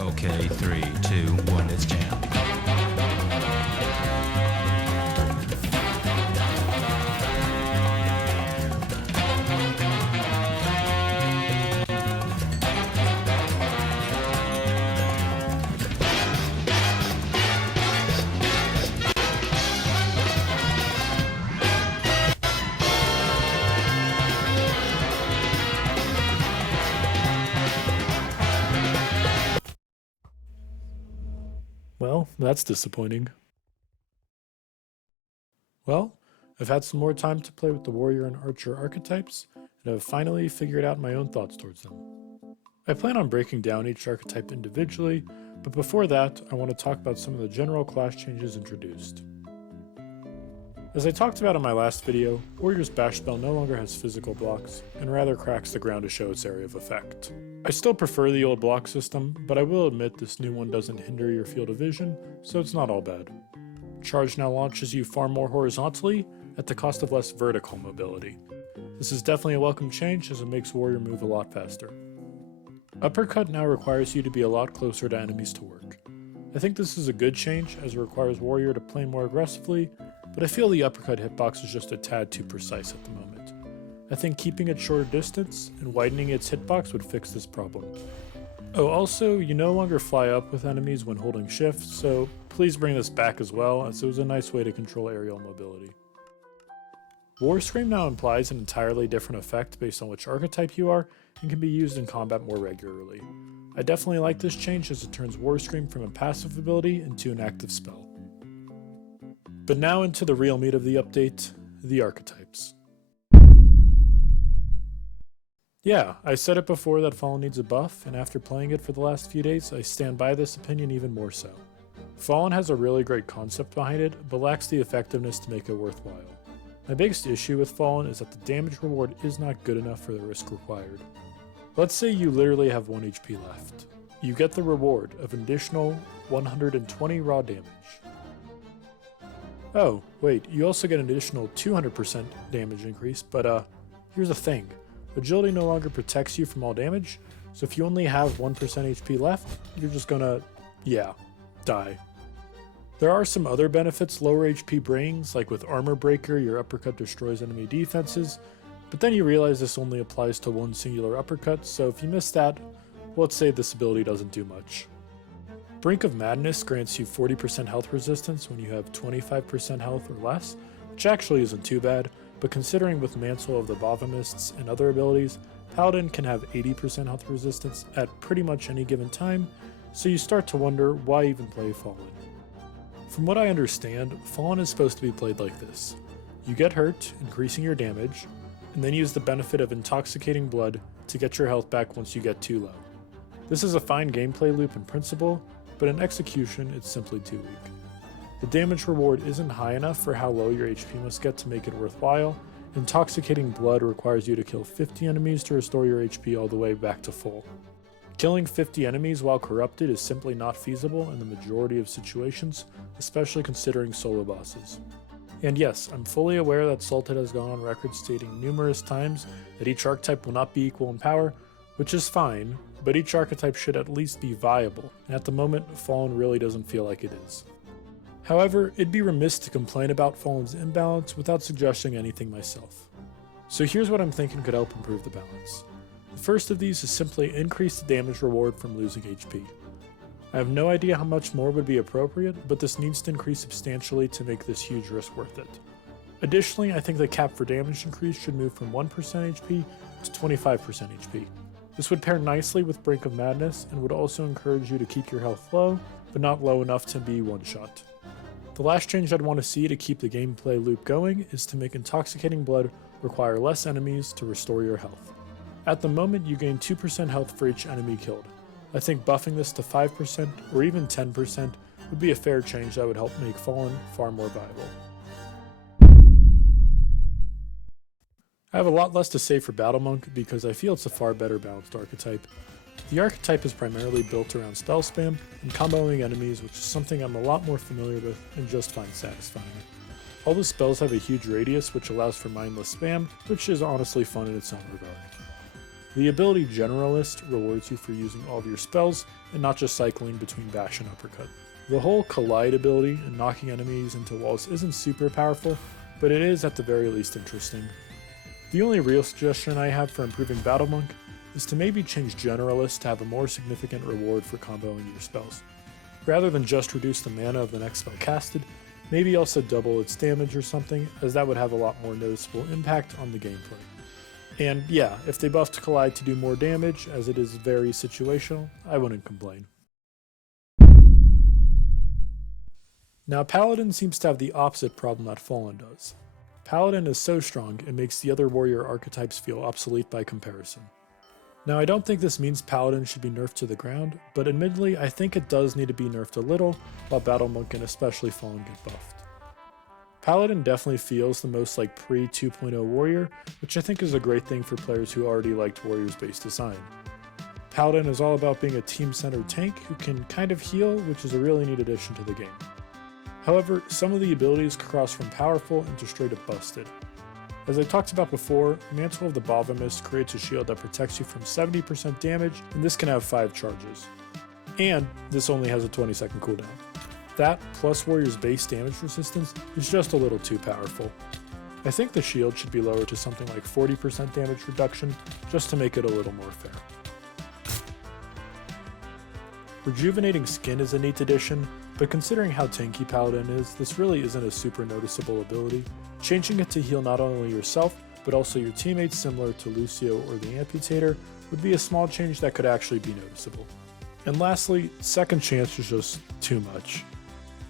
Okay, 3, 2, 1, it's jam. Well, that's disappointing. Well, I've had some more time to play with the warrior and archer archetypes, and I've finally figured out my own thoughts towards them. I plan on breaking down each archetype individually, but before that, I want to talk about some of the general class changes introduced. As I talked about in my last video, Warrior's Bash Spell no longer has physical blocks, and rather cracks the ground to show its area of effect. I still prefer the old block system, but I will admit this new one doesn't hinder your field of vision, so it's not all bad. Charge now launches you far more horizontally, at the cost of less vertical mobility. This is definitely a welcome change as it makes Warrior move a lot faster. Uppercut now requires you to be a lot closer to enemies to work. I think this is a good change as it requires Warrior to play more aggressively, but I feel the uppercut hitbox is just a tad too precise at the moment. I think keeping it shorter distance and widening its hitbox would fix this problem. Oh, also, you no longer fly up with enemies when holding shift, so please bring this back as well, as it was a nice way to control aerial mobility. War Scream now implies an entirely different effect based on which archetype you are, and can be used in combat more regularly. I definitely like this change as it turns War Scream from a passive ability into an active spell. But now into the real meat of the update, the archetypes. Yeah, I said it before that Fallen needs a buff, and after playing it for the last few days, I stand by this opinion even more so. Fallen has a really great concept behind it, but lacks the effectiveness to make it worthwhile. My biggest issue with Fallen is that the damage reward is not good enough for the risk required. Let's say you literally have 1 HP left. You get the reward of an additional 120 raw damage. Oh, wait, you also get an additional 200% damage increase, but here's the thing. Agility no longer protects you from all damage, so if you only have 1% HP left, you're just gonna, die. There are some other benefits lower HP brings, like with Armor Breaker, your uppercut destroys enemy defenses, but then you realize this only applies to one singular uppercut, so if you miss that, let's say this ability doesn't do much. Brink of Madness grants you 40% health resistance when you have 25% health or less, which actually isn't too bad, but considering with Mantle of the Bavamists and other abilities, Paladin can have 80% health resistance at pretty much any given time, so you start to wonder why even play Fallen. From what I understand, Fallen is supposed to be played like this. You get hurt, increasing your damage, and then use the benefit of Intoxicating Blood to get your health back once you get too low. This is a fine gameplay loop in principle, but in execution it's simply too weak. The damage reward isn't high enough for how low your HP must get to make it worthwhile. Intoxicating Blood requires you to kill 50 enemies to restore your HP all the way back to full. Killing 50 enemies while corrupted is simply not feasible in the majority of situations, especially considering solo bosses. And yes, I'm fully aware that Salted has gone on record stating numerous times that each archetype will not be equal in power, which is fine, but each archetype should at least be viable, and at the moment, Fallen really doesn't feel like it is. However, it'd be remiss to complain about Fallen's imbalance without suggesting anything myself. So here's what I'm thinking could help improve the balance. The first of these is simply increase the damage reward from losing HP. I have no idea how much more would be appropriate, but this needs to increase substantially to make this huge risk worth it. Additionally, I think the cap for damage increase should move from 1% HP to 25% HP. This would pair nicely with Brink of Madness and would also encourage you to keep your health low, but not low enough to be one-shot. The last change I'd want to see to keep the gameplay loop going is to make Intoxicating Blood require less enemies to restore your health. At the moment, you gain 2% health for each enemy killed. I think buffing this to 5% or even 10% would be a fair change that would help make Fallen far more viable. I have a lot less to say for Battle Monk because I feel it's a far better balanced archetype. The archetype is primarily built around spell spam and comboing enemies, which is something I'm a lot more familiar with and just find satisfying. All the spells have a huge radius which allows for mindless spam, which is honestly fun in its own regard. The ability Generalist rewards you for using all of your spells and not just cycling between Bash and Uppercut. The whole Collide ability and knocking enemies into walls isn't super powerful, but it is at the very least interesting. The only real suggestion I have for improving Battle Monk is to maybe change Generalist to have a more significant reward for comboing your spells. Rather than just reduce the mana of the next spell casted, maybe also double its damage or something, as that would have a lot more noticeable impact on the gameplay. And yeah, if they buffed Collide to do more damage, as it is very situational, I wouldn't complain. Now Paladin seems to have the opposite problem that Fallen does. Paladin is so strong, it makes the other warrior archetypes feel obsolete by comparison. Now I don't think this means Paladin should be nerfed to the ground, but admittedly I think it does need to be nerfed a little, while Battle Monk and especially Fallen get buffed. Paladin definitely feels the most like pre-2.0 warrior, which I think is a great thing for players who already liked warriors based design. Paladin is all about being a team-centered tank who can kind of heal, which is a really neat addition to the game. However, some of the abilities cross from powerful into straight up busted. As I talked about before, Mantle of the Bavomist creates a shield that protects you from 70% damage, and this can have 5 charges. And this only has a 20-second cooldown. That, plus Warrior's base damage resistance, is just a little too powerful. I think the shield should be lowered to something like 40% damage reduction, just to make it a little more fair. Rejuvenating Skin is a neat addition, but considering how tanky Paladin is, this really isn't a super noticeable ability. Changing it to heal not only yourself, but also your teammates similar to Lucio or the Amputator would be a small change that could actually be noticeable. And lastly, Second Chance is just too much.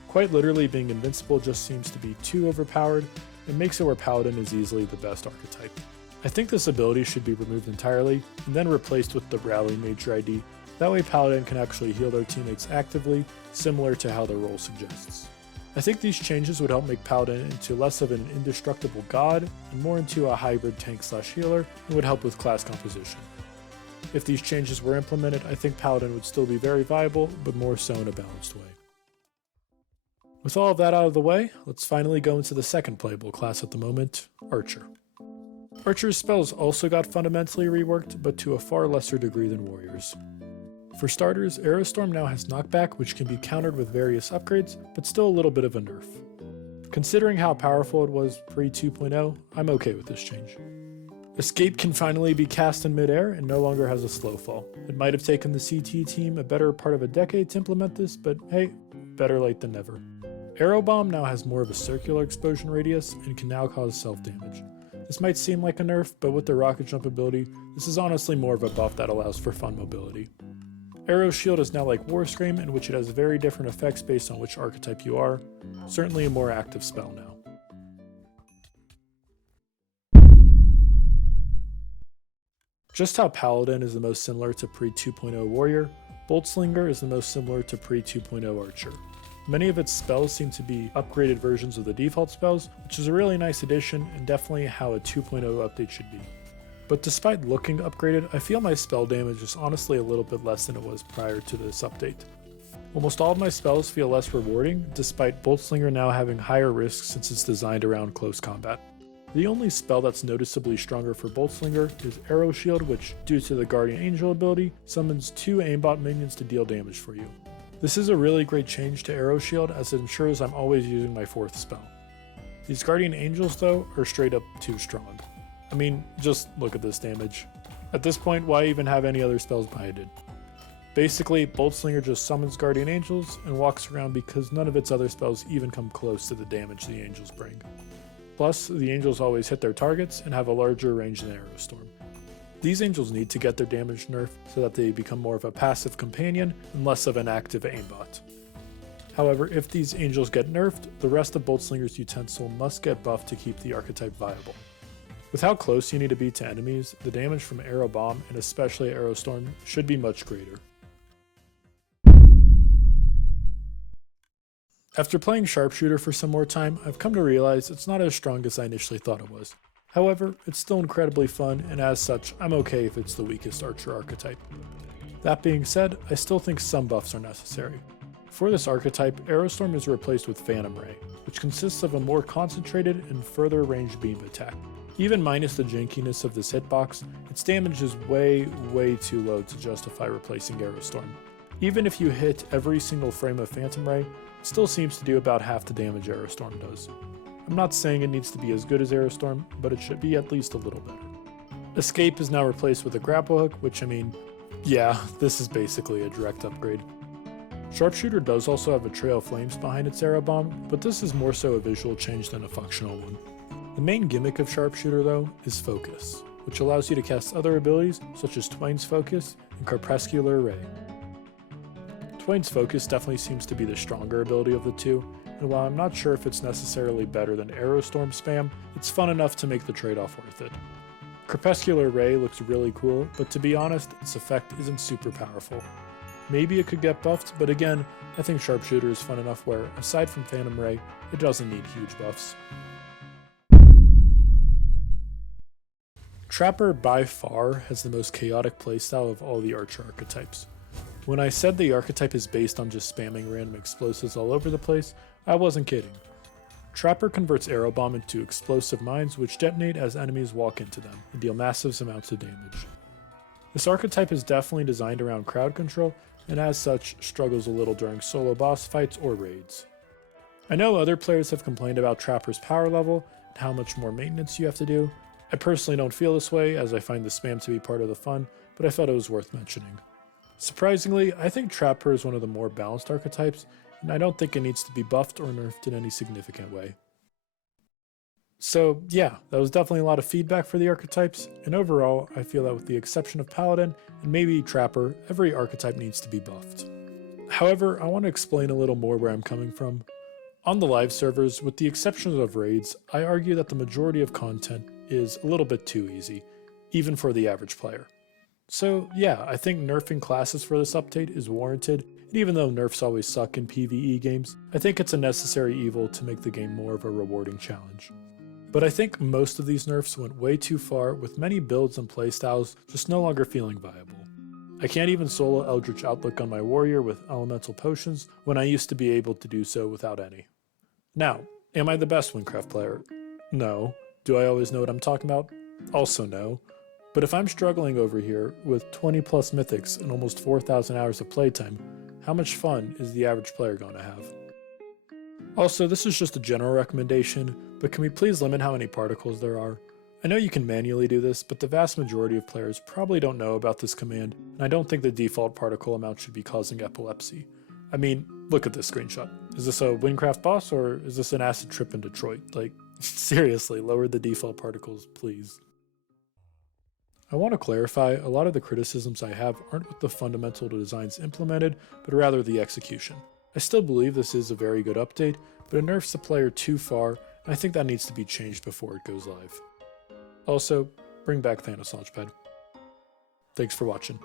Quite literally, being invincible just seems to be too overpowered, and makes it where Paladin is easily the best archetype. I think this ability should be removed entirely, and then replaced with the Rally Major ID. That way Paladin can actually heal their teammates actively, similar to how their role suggests. I think these changes would help make Paladin into less of an indestructible god, and more into a hybrid tank/healer, and would help with class composition. If these changes were implemented, I think Paladin would still be very viable, but more so in a balanced way. With all of that out of the way, let's finally go into the second playable class at the moment, Archer. Archer's spells also got fundamentally reworked, but to a far lesser degree than Warriors. For starters, Aerostorm now has knockback, which can be countered with various upgrades, but still a little bit of a nerf. Considering how powerful it was pre-2.0, I'm okay with this change. Escape can finally be cast in midair and no longer has a slow fall. It might have taken the CT team a better part of a decade to implement this, but hey, better late than never. Arrow Bomb now has more of a circular explosion radius and can now cause self-damage. This might seem like a nerf, but with the rocket jump ability, this is honestly more of a buff that allows for fun mobility. Arrow Shield is now like War Scream, in which it has very different effects based on which archetype you are. Certainly a more active spell now. Just how Paladin is the most similar to pre-2.0 Warrior, Boltzlinger is the most similar to pre-2.0 Archer. Many of its spells seem to be upgraded versions of the default spells, which is a really nice addition and definitely how a 2.0 update should be. But despite looking upgraded, I feel my spell damage is honestly a little bit less than it was prior to this update. Almost all of my spells feel less rewarding, despite Boltzlinger now having higher risks since it's designed around close combat. The only spell that's noticeably stronger for Boltzlinger is Arrow Shield, which, due to the Guardian Angel ability, summons 2 aimbot minions to deal damage for you. This is a really great change to Arrow Shield, as it ensures I'm always using my 4th spell. These Guardian Angels, though, are straight up too strong. I mean, just look at this damage. At this point, why even have any other spells behind it? Basically, Boltzlinger just summons Guardian Angels and walks around because none of its other spells even come close to the damage the Angels bring. Plus, the Angels always hit their targets and have a larger range than Aerostorm. These Angels need to get their damage nerfed so that they become more of a passive companion and less of an active aimbot. However, if these Angels get nerfed, the rest of Boltzlinger's utensil must get buffed to keep the archetype viable. With how close you need to be to enemies, the damage from Arrow Bomb, and especially Aerostorm, should be much greater. After playing Sharpshooter for some more time, I've come to realize it's not as strong as I initially thought it was. However, it's still incredibly fun, and as such, I'm okay if it's the weakest Archer archetype. That being said, I still think some buffs are necessary. For this archetype, Aerostorm is replaced with Phantom Ray, which consists of a more concentrated and further range beam attack. Even minus the jankiness of this hitbox, its damage is way too low to justify replacing Aerostorm. Even if you hit every single frame of Phantom Ray, it still seems to do about half the damage Aerostorm does. I'm not saying it needs to be as good as Aerostorm, but it should be at least a little better. Escape is now replaced with a grapple hook, which I mean, yeah, this is basically a direct upgrade. Sharpshooter does also have a trail of flames behind its arrow bomb, but this is more so a visual change than a functional one. The main gimmick of Sharpshooter though is Focus, which allows you to cast other abilities such as Twain's Focus and Crepuscular Ray. Twain's Focus definitely seems to be the stronger ability of the two, and while I'm not sure if it's necessarily better than Aerostorm spam, it's fun enough to make the trade-off worth it. Crepuscular Ray looks really cool, but to be honest, its effect isn't super powerful. Maybe it could get buffed, but again, I think Sharpshooter is fun enough where, aside from Phantom Ray, it doesn't need huge buffs. Trapper by far has the most chaotic playstyle of all the archer archetypes. When I said the archetype is based on just spamming random explosives all over the place, I wasn't kidding. Trapper converts Arrow Bomb into explosive mines which detonate as enemies walk into them and deal massive amounts of damage. This archetype is definitely designed around crowd control and as such struggles a little during solo boss fights or raids. I know other players have complained about Trapper's power level and how much more maintenance you have to do. I personally don't feel this way as I find the spam to be part of the fun, but I thought it was worth mentioning. Surprisingly, I think Trapper is one of the more balanced archetypes, and I don't think it needs to be buffed or nerfed in any significant way. So yeah, that was definitely a lot of feedback for the archetypes, and overall, I feel that with the exception of Paladin and maybe Trapper, every archetype needs to be buffed. However, I want to explain a little more where I'm coming from. On the live servers, with the exception of raids, I argue that the majority of content is a little bit too easy, even for the average player. So yeah, I think nerfing classes for this update is warranted, and even though nerfs always suck in PvE games, I think it's a necessary evil to make the game more of a rewarding challenge. But I think most of these nerfs went way too far, with many builds and playstyles just no longer feeling viable. I can't even solo Eldritch Outlook on my warrior with elemental potions when I used to be able to do so without any. Now, am I the best Wynncraft player? No. Do I always know what I'm talking about? Also no. But if I'm struggling over here with 20 plus mythics and almost 4,000 hours of playtime, how much fun is the average player going to have? Also, this is just a general recommendation, but can we please limit how many particles there are? I know you can manually do this, but the vast majority of players probably don't know about this command, and I don't think the default particle amount should be causing epilepsy. I mean, look at this screenshot. Is this a Wynncraft boss, or is this an acid trip in Detroit? Like, seriously, lower the default particles, please. I want to clarify, a lot of the criticisms I have aren't with the fundamental designs implemented, but rather the execution. I still believe this is a very good update, but it nerfs the player too far, and I think that needs to be changed before it goes live. Also, bring back Thanos Launchpad. Thanks for watching.